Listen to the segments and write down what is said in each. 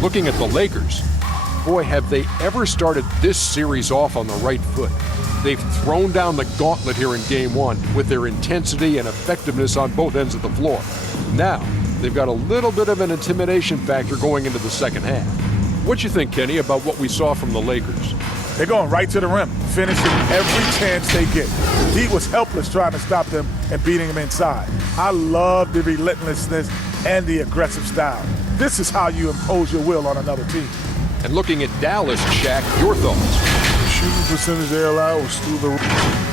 Looking at the Lakers, boy, have they ever started this series off on the right foot. They've thrown down the gauntlet here in Game 1 with their intensity and effectiveness on both ends of the floor. Now, they've got a little bit of an intimidation factor going into the second half. What you think, Kenny, about what we saw from the Lakers? They're going right to the rim, finishing every chance they get. The D was helpless trying to stop them and beating them inside. I love the relentlessness and the aggressive style. This is how you impose your will on another team. And looking at Dallas, Shaq, your thoughts? The shooting percentage they allow was through the roof.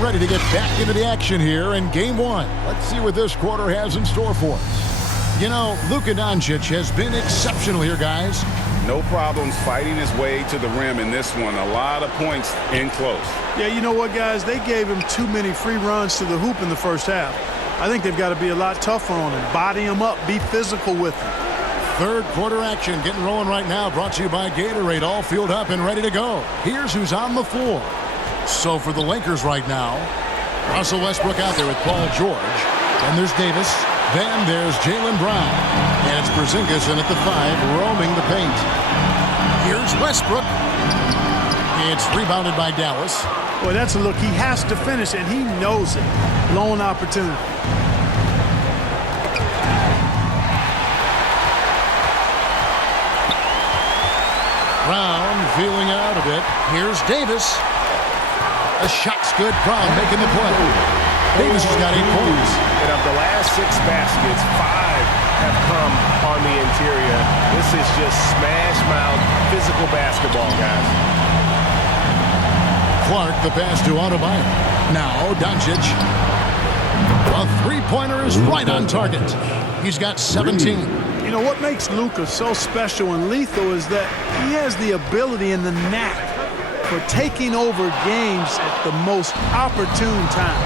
Ready to get back into the action here in Game 1. Let's see what this quarter has in store for us. You know, Luka Doncic has been exceptional here, guys. No problems fighting his way to the rim in this one. A lot of points in close. Yeah, you know what, guys? They gave him too many free runs to the hoop in the first half. I think they've got to be a lot tougher on him. Body him up. Be physical with him. Third quarter action getting rolling right now. Brought to you by Gatorade. All fueled up and ready to go. Here's who's on the floor. So for the Lakers right now, Russell Westbrook out there with Paul George. Then there's Davis. Then there's Jaylen Brown. And it's Porzingis in at the 5, roaming the paint. Here's Westbrook. It's rebounded by Dallas. Boy, that's a look. He has to finish, and he knows it. Lone opportunity. Brown feeling out a bit. Here's Davis. A shot's good. Brown making the play. Davis has got 8 points. And of the last 6 baskets, 5 have come on the interior. This is just smash mouth physical basketball, guys. Clark, the pass to Adebayo. Now Doncic. A three-pointer is right on target. He's got 17. You know, what makes Luka so special and lethal is that he has the ability and the knack for taking over games at the most opportune time.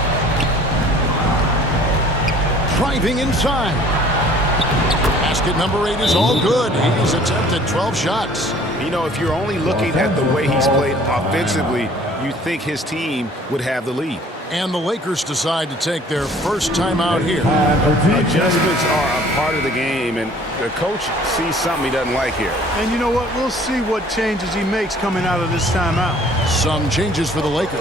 Driving inside. Basket number 8 is all good. He's attempted 12 shots. You know, if you're only looking at the way he's played offensively, you think his team would have the lead. And the Lakers decide to take their first time out here. Adjustments are a part of the game, and the coach sees something he doesn't like here. And you know what? We'll see what changes he makes coming out of this timeout. Some changes for the Lakers.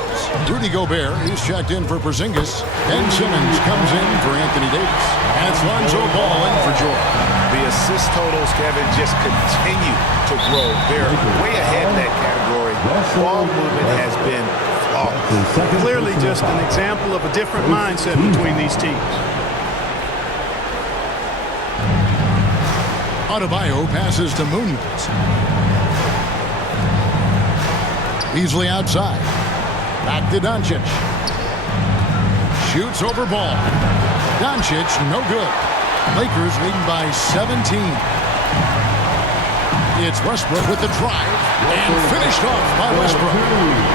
Rudy Gobert, he's checked in for Porzingis. Ben Simmons comes in for Anthony Davis. And it's Lonzo Ball in for Jordan. The assist totals, Kevin, just continue to grow. They're way ahead in that category. Ball movement has been flawless. Clearly just an example of a different mindset between these teams. Adebayo passes to Munoz. Beasley outside. Back to Doncic. Shoots over Ball. Doncic, no good. Lakers leading by 17. It's Westbrook with the drive. And finished off by Westbrook.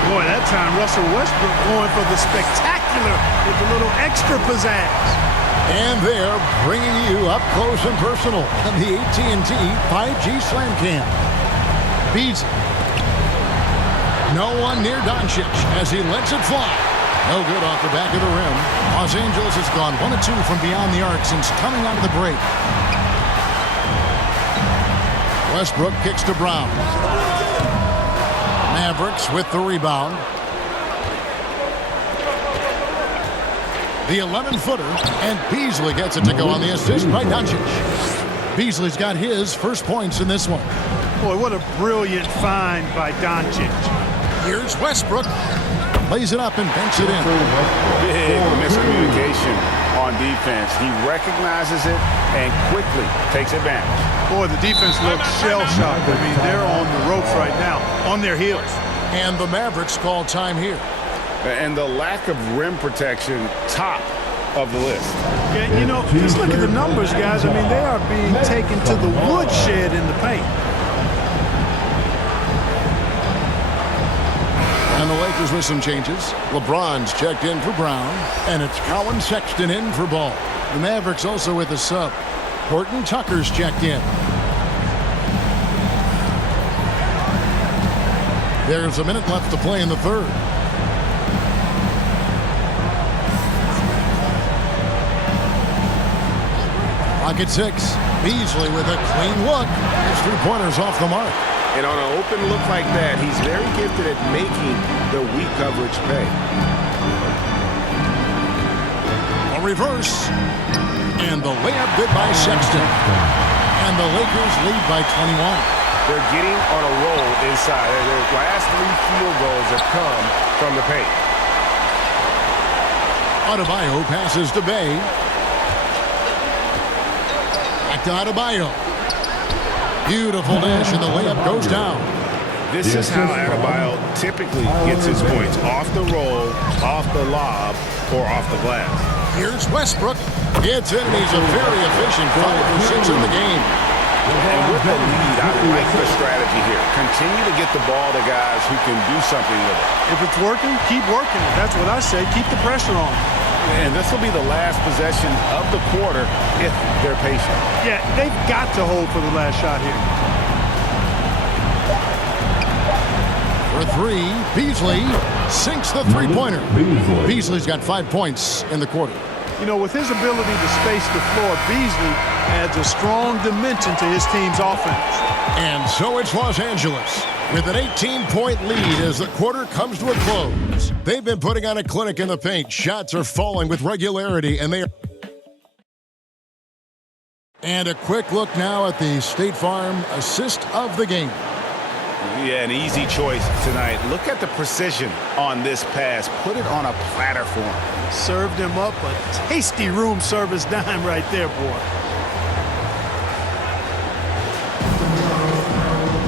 Boy, that time Russell Westbrook going for the spectacular with a little extra pizzazz. And they're bringing you up close and personal on the AT&T 5G Slam Cam. Beasley. No one near Doncic as he lets it fly. No good off the back of the rim. Los Angeles has gone 1 of 2 from beyond the arc since coming out of the break. Westbrook kicks to Brown. Mavericks with the rebound. The 11-footer, and Beasley gets it to go on the assist by Doncic. Beasley's got his first points in this one. Boy, what a brilliant find by Doncic. Here's Westbrook. Lays it up and banks it in. Big miscommunication on defense. He recognizes it and quickly takes advantage. Boy, the defense looks shell-shocked. I mean, they're on the ropes right now, on their heels. And the Mavericks call time here. And the lack of rim protection, top of the list. Yeah, you know, just look at the numbers, guys. I mean, they are being taken to the woodshed in the paint. And the Lakers with some changes. LeBron's checked in for Brown. And it's Colin Sexton in for Ball. The Mavericks also with a sub. Horton Tucker's checked in. There's a minute left to play in the third. Clock at 6. Beasley with a clean look. His three-pointers off the mark. And on an open look like that, he's very gifted at making the weak coverage pay. A reverse. And the layup good by Sexton. And the Lakers lead by 21. They're getting on a roll inside. Their last 3 field goals have come from the paint. Adebayo passes to Bay. Back to Adebayo. Beautiful dash, and the layup goes down. This is how Adebayo typically gets his points. Off the roll, off the lob, or off the glass. Here's Westbrook. Gets in, and he's a very efficient 5 for 6 in the game. And with the lead, I like the strategy here. Continue to get the ball to guys who can do something with it. If it's working, keep working it. That's what I say. Keep the pressure on. And this will be the last possession of the quarter if they're patient. Yeah, they've got to hold for the last shot here. For 3, Beasley sinks the three-pointer. Beasley's got 5 points in the quarter. You know, with his ability to space the floor, Beasley adds a strong dimension to his team's offense. And so it's Los Angeles with an 18-point lead as the quarter comes to a close. They've been putting on a clinic in the paint. Shots are falling with regularity, and they are. And a quick look now at the State Farm assist of the game. Yeah, an easy choice tonight. Look at the precision on this pass. Put it on a platter for him. Served him up a tasty room service dime right there, boy.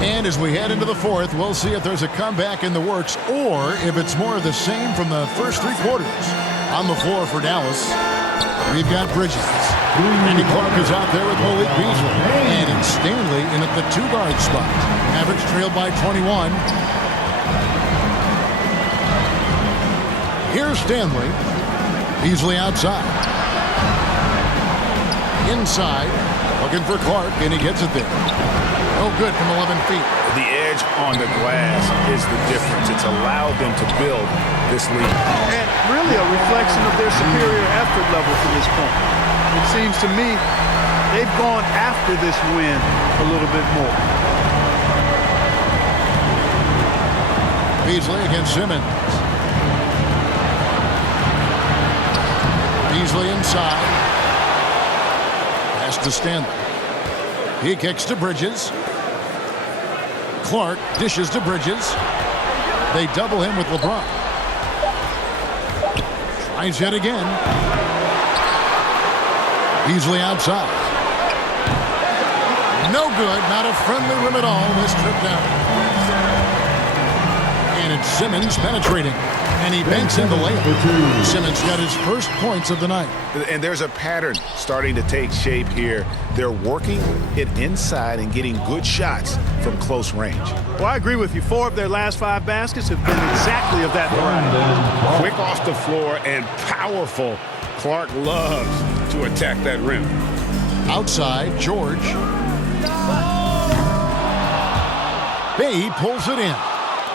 And as we head into the fourth, we'll see if there's a comeback in the works or if it's more of the same from the first 3 quarters. On the floor for Dallas, we've got Bridges. Andy Clark is out there with MyLeague Beasley. And it's Stanley in at the 2-guard spot. Mavericks trailed by 21. Here's Stanley. Beasley outside. Inside. Looking for Clark, and he gets it there. No good from 11 feet. The edge on the glass is the difference. It's allowed them to build this lead. And really a reflection of their superior effort level to this point. It seems to me they've gone after this win a little bit more. Beasley against Simmons. Beasley inside. Pass to Stanley. He kicks to Bridges. Clark dishes to Bridges. They double him with LeBron. Tries yet again. Beasley outside. No good. Not a friendly rim at all this trip down. And it's Simmons penetrating. And he banks in the layup. Simmons got his first points of the night. And there's a pattern starting to take shape here. They're working it inside and getting good shots from close range. Well, I agree with you. 4 of their last 5 baskets have been exactly of that variety. Quick off the floor and powerful. Clark loves to attack that rim. Outside, George. Bay pulls it in.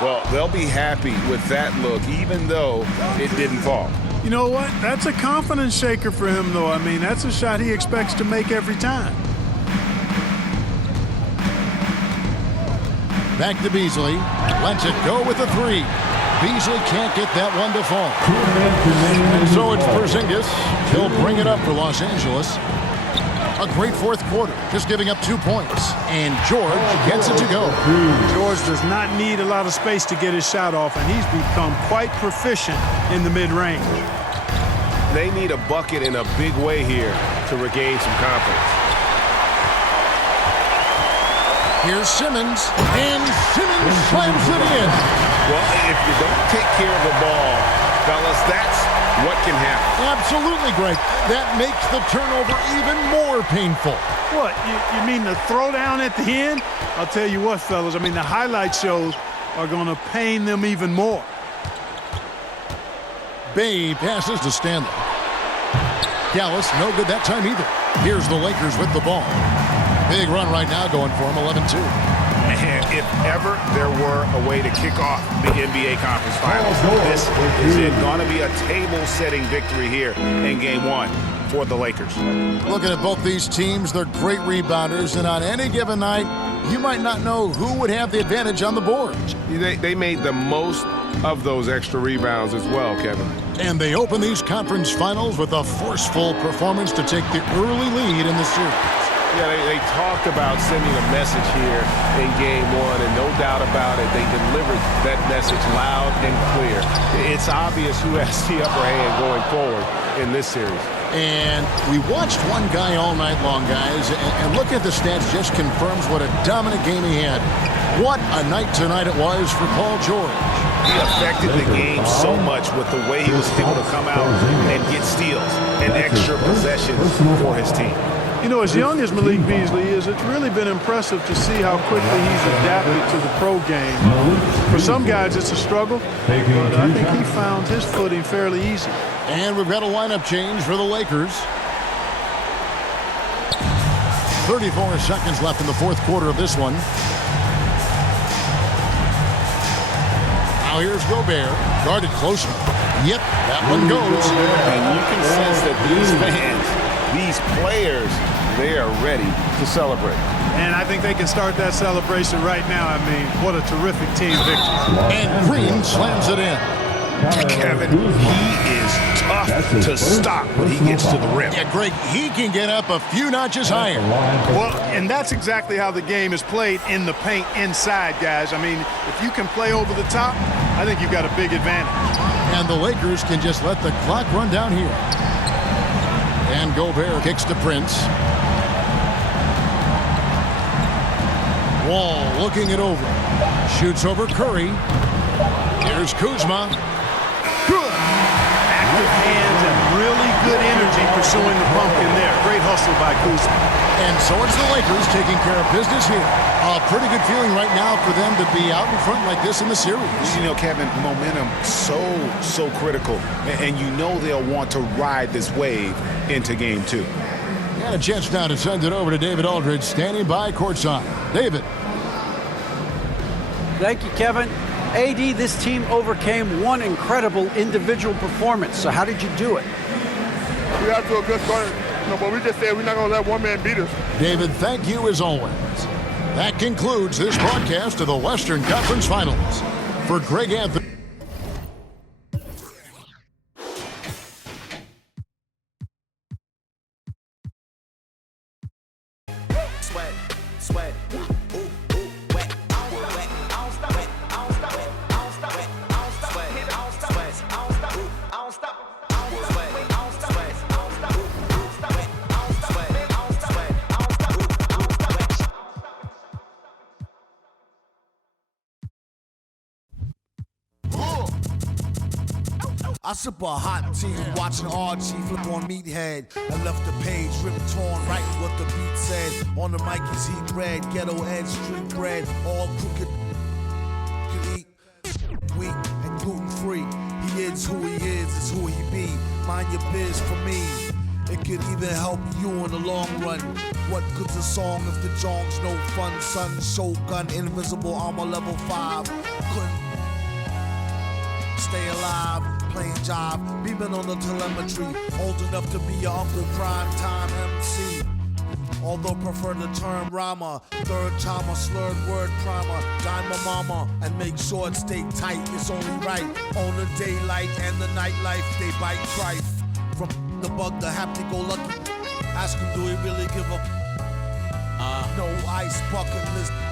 Well, they'll be happy with that look, even though it didn't fall. You know what? That's a confidence shaker for him, though. I mean, that's a shot he expects to make every time. Back to Beasley. Lets it go with a 3. Beasley can't get that one to fall. And so it's Porzingis. He'll bring it up for Los Angeles. A great fourth quarter, just giving up 2 points. And George gets it to go. George does not need a lot of space to get his shot off, and he's become quite proficient in the mid-range. They need a bucket in a big way here to regain some confidence. Here's Simmons, and Simmons slams it in. Well, if you don't take care of the ball, fellas, that's what can happen. Absolutely, Greg. That makes the turnover even more painful. What, you mean the throwdown at the end? I'll tell you what, fellas, I mean the highlight shows are going to pain them even more. Bay passes to Stanley. Dallas, no good that time either. Here's the Lakers with the ball. Big run right now going for him, 11-2. And if ever there were a way to kick off the NBA Conference Finals, this is it. Going to be a table-setting victory here in Game 1 for the Lakers. Looking at both these teams, they're great rebounders, and on any given night, you might not know who would have the advantage on the boards. They made the most of those extra rebounds as well, Kevin. And they open these conference finals with a forceful performance to take the early lead in the series. Yeah, they talked about sending a message here in Game 1, and no doubt about it, they delivered that message loud and clear. It's obvious who has the upper hand going forward in this series. And we watched one guy all night long, guys, and look at the stats just confirms what a dominant game he had. What a night tonight it was for Paul George. He affected the game so much with the way he was able to come out and get steals and extra possessions for his team. You know, as young as MyLeague Beasley is, it's really been impressive to see how quickly he's adapted to the pro game. For some guys, it's a struggle, but I think he found his footing fairly easy. And we've got a lineup change for the Lakers. 34 seconds left in the fourth quarter of this one. Now here's Gobert, guarded closely. Yep, that one goes. And you can sense that these fans, these players, they are ready to celebrate. And I think they can start that celebration right now. I mean, what a terrific team victory. And Green slams it in. Kevin, he is tough to stop when he gets to the rim. Yeah, Greg, he can get up a few notches higher. Well, and that's exactly how the game is played in the paint inside, guys. I mean, if you can play over the top, I think you've got a big advantage. And the Lakers can just let the clock run down here. And Gobert kicks to Prince. Wall looking it over. Shoots over Curry. Here's Kuzma. Good. Active hands and really good energy pursuing the pumpkin there. Great hustle by Kuzma. And so it's the Lakers taking care of business here. A pretty good feeling right now for them to be out in front like this in the series. You know, Kevin, momentum so critical. And you know they'll want to ride this wave into Game 2. And a chance now to send it over to David Aldridge, standing by courtside. David. Thank you, Kevin. AD, this team overcame one incredible individual performance. So how did you do it? We got to a good start, but we just said we're not going to let one man beat us. David, thank you as always. That concludes this broadcast of the Western Conference Finals. For Greg Anthony. I sip a hot tea, watching RG flip on Meathead. I left the page ripped torn, writing what the beat said. On the mic is heat red, ghetto edge, street bread, all crooked. Can eat wheat and gluten free. He is who he is who he be. Mind your biz for me. It could even help you in the long run. What good's a song if the jong's no fun? Son, Shogun, invisible armor level 5. Couldn't stay alive. Playing job, beaming on the telemetry, old enough to be your Uncle Prime Time MC. Although prefer the term rhymer, third time a slurred word primer, dime a mama, and make sure it stay tight, it's only right. On the daylight and the nightlife, they bite trife. From the bug to happy-go-lucky, ask him do he really give a no ice bucket list.